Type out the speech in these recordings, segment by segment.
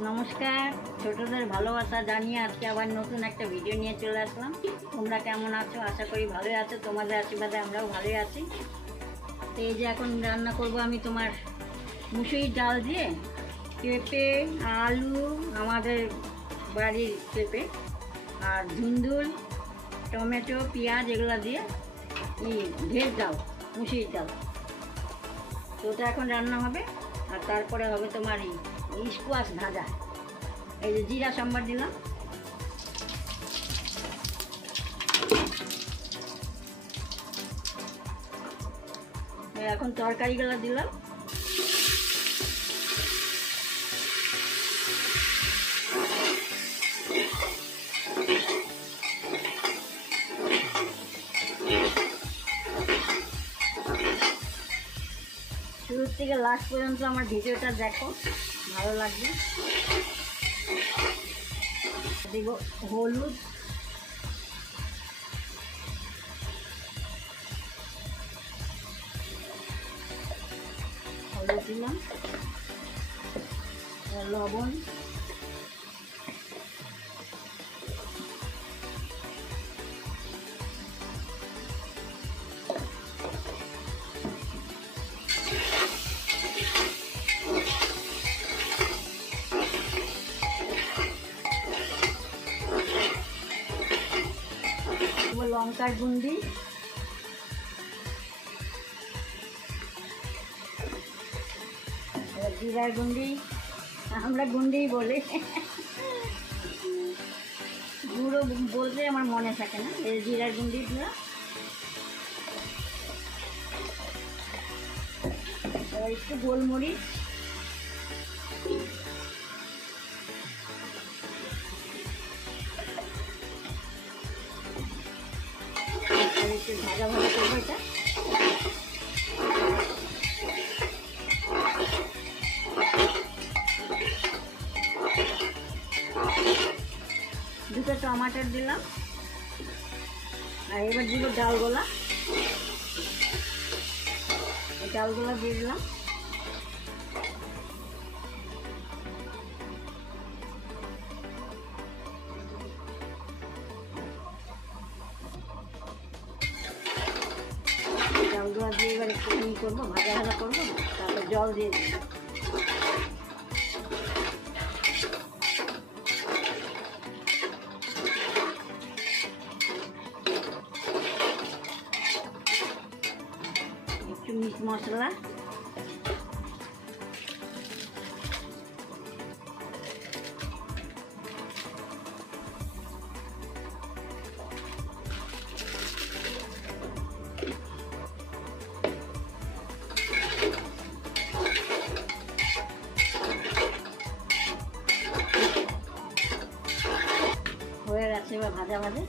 নমস্কার, ছোটদের ভালোবাসা জানিয়ে আজকে আবার নতুন একটা ভিডিও নিয়ে চলে আসলাম। তোমরা কেমন আছো? আশা করি ভালোই আছো। তোমাদের আশীর্বাদে আমরাও ভালোই আছি। তো এই যে এখন রান্না করব আমি তোমার মুসুরির ডাল দিয়ে পেঁপে, আলু, আমাদের বাড়ির পেঁপে, আর ধুন্দুল, টমেটো, পেঁয়াজ এগুলো দিয়ে ভেজ ডাল, মুসুরির ডাল। তো ওটা এখন রান্না হবে। আর তারপরে হবে তোমার স্কোয়াশ ভাজা। এই যে জিরা সম্বার দিলাম, এখন তরকারিগুলো দিলাম। শুরু থেকে লাস্ট পর্যন্ত আমার ভিডিওটা দেখো, ভালো লাগবে। দিব হলুদ, দিলাম লবণ, লঙ্কার গুঁড়ি, জিরার গুঁড়ি, আমরা গুঁড়িই বলি, গুঁড়ো বলতে আমার মনে থাকে না। এই জিরার গুঁড়ি দিলাম, একটু গোলমরিচ, একটু ভাজা ভাজা করবো এটা। দুটো টমাটোর দিলাম, আর এবার দিব ডালগোলা। এই ডালগোলা দিয়ে দিলাম। ডালগোলা দিয়ে এবার একটু করবো, ভাজা ভাজা করবো, তারপর জল দিয়ে দিলাম। মিট মশলা, হয়ে গেছে এবার ভাজা ভাজা।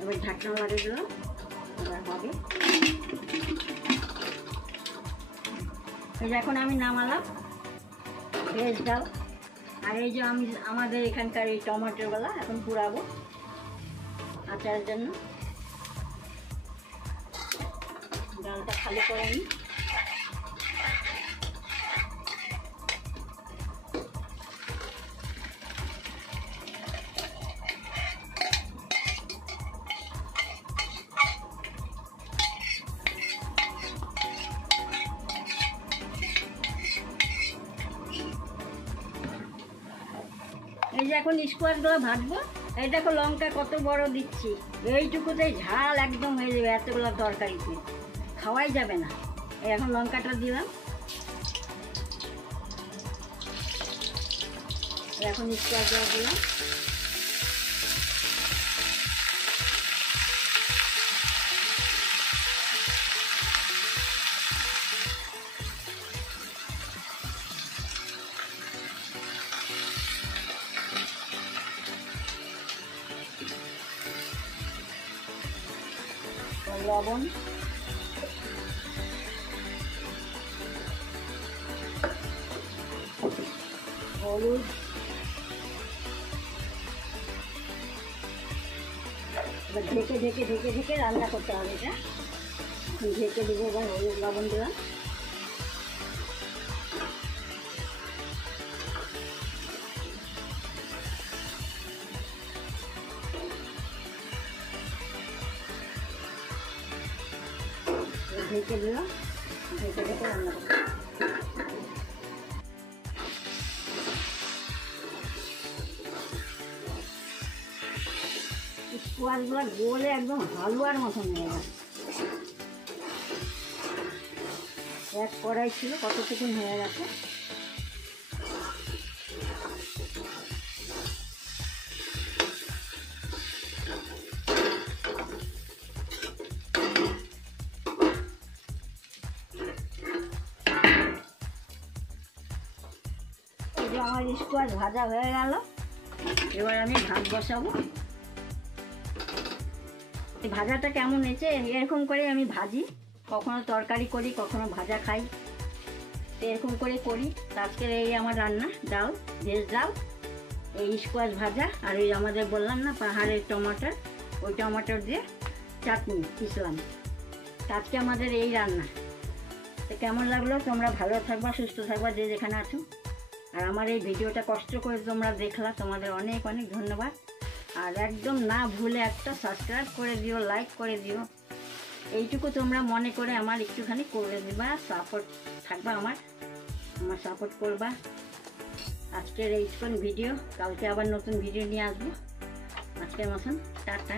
এবার ঢাকনা লাগিয়ে দিলাম, এবার হবে। এই যে এখন আমি নামালাম ভেজ ডাল। আর এই যে আমি আমাদের এখানকার এই টমেটোগুলা এখন পুরাবো আচারের জন্য। ডালটা খালি করে নিই। এই যে এখন স্কোয়াশগুলো ভাজবো। এই দেখো লঙ্কা কত বড় দিচ্ছি, এইটুকুতেই ঝাল একদম হয়ে যাবে। এতগুলো তরকারিতে খাওয়াই যাবে না। এখন লঙ্কাটা দিলাম, এখন স্কোয়াশগুলো দিলাম। লবণ, হলুদ, এবার ঢেকে ঢেকে ঢেকে ঢেকে রান্না করতে হবে এটা। ঢেকে দেবো, এবার হলুদ লবণ দিলাম। ঢেকে দিলাম, ঢেকে ঢেকে রান্না করতে হবে। স্কোয়াশগুলো গোলে একদম হালুয়ার মতন হয়ে গেছে। এক কড়াই ছিল, কতটুকু হয়ে গেছে। এই যে আমার স্কোয়াশ ভাজা হয়ে গেল, এবার আমি ভাত বসাবো। এই ভাজাটা কেমন হয়েছে এরকম করে আমি ভাজি, কখনো তরকারি করি, কখনো ভাজা খাই, এরকম করে করি। আজকের এই আমার রান্না, ডাল, ভেজ ডাল, এই স্কোয়াশ ভাজা, আর ওই আমাদের বললাম না পাহাড়ের টমাটার, ওই টমাটোর দিয়ে চাটনি পিসলাম। আজকে আমাদের এই রান্না। তো কেমন লাগলো? তোমরা ভালো থাকবা, সুস্থ থাকবা যে যেখানে আছো। আর আমার এই ভিডিওটা কষ্ট করে তোমরা দেখলা, তোমাদের অনেক অনেক ধন্যবাদ। আর একদম না ভুলে একটা সাবস্ক্রাইব করে দিও, লাইক করে দিও। এইটুকু তোমরা মনে করে আমার একটুখানি করে দিবা, সাপোর্ট থাকবা, আমার সাপোর্ট করবা। আজকের এই ভিডিও, কালকে আবার নতুন ভিডিও নিয়ে আসবো। আজকের মতন টাটা।